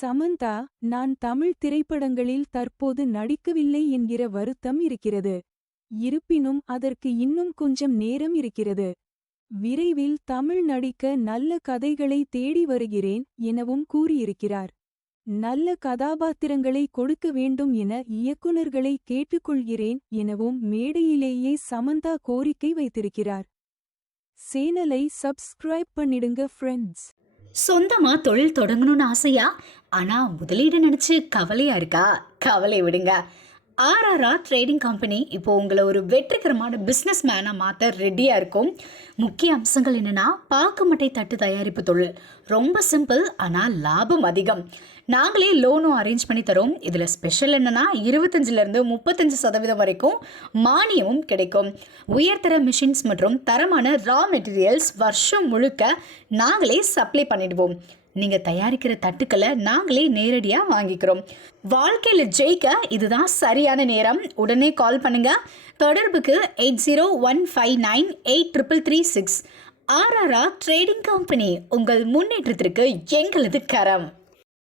சமந்தா, நான் தமிழ் திரைப்படங்களில் தற்போது நடிக்கவில்லை என்கிற வருத்தம் இருக்கிறது. இருப்பினும் அதற்கு இன்னும் கொஞ்சம் நேரம் இருக்கிறது. விரைவில் தமிழ் நடிக்க நல்ல கதைகளை தேடி வருகிறேன் எனவும் கூறியிருக்கிறார். நல்ல கதாபாத்திரங்களை கொடுக்க வேண்டும் என இயக்குனர்களை கேட்டுக்கொள்கிறேன் எனவும் மேடையிலேயே சமந்தா கோரிக்கை வைத்திருக்கிறார். சேனலை சப்ஸ்கிரைப் பண்ணிடுங்க ஃப்ரெண்ட்ஸ். சொந்தமா தொழில் தொடங்கணும்னு ஆசையா? ஆனா முதலீடு நினைச்சு கவலையா இருக்கா? கவலை விடுங்க. ஆர்ஆர்ஆர் ட்ரேடிங் கம்பெனி இப்போ உங்களை ஒரு வெற்றிகரமான பிஸ்னஸ் மேனாக மாற்ற ரெடியாக இருக்கும். முக்கிய அம்சங்கள் என்னென்னா, பாக்குமட்டை தட்டு தயாரிப்பு தொழில் ரொம்ப சிம்பிள், ஆனால் லாபம் அதிகம். நாங்களே லோனும் அரேஞ்ச் பண்ணி தரோம். இதில் ஸ்பெஷல் என்னென்னா 25% 35% வரைக்கும் மானியமும் கிடைக்கும். உயர்தர மிஷின்ஸ் மற்றும் தரமான ரா மெட்டீரியல்ஸ் வருஷம் முழுக்க நாங்களே சப்ளை பண்ணிடுவோம். நீங்கள் தயாரிக்கிற தட்டுக்களை நாங்களே நேரடியாக வாங்கிக்கிறோம். வாழ்க்கையில் ஜெயிக்க இதுதான் சரியான நேரம். உடனே கால் பண்ணுங்க. தொடர்புக்கு 8015983336. ஆர்ஆர்ஆர் ட்ரேடிங் கம்பெனி, உங்கள் முன்னேற்றத்திற்கு எங்களது கரம்.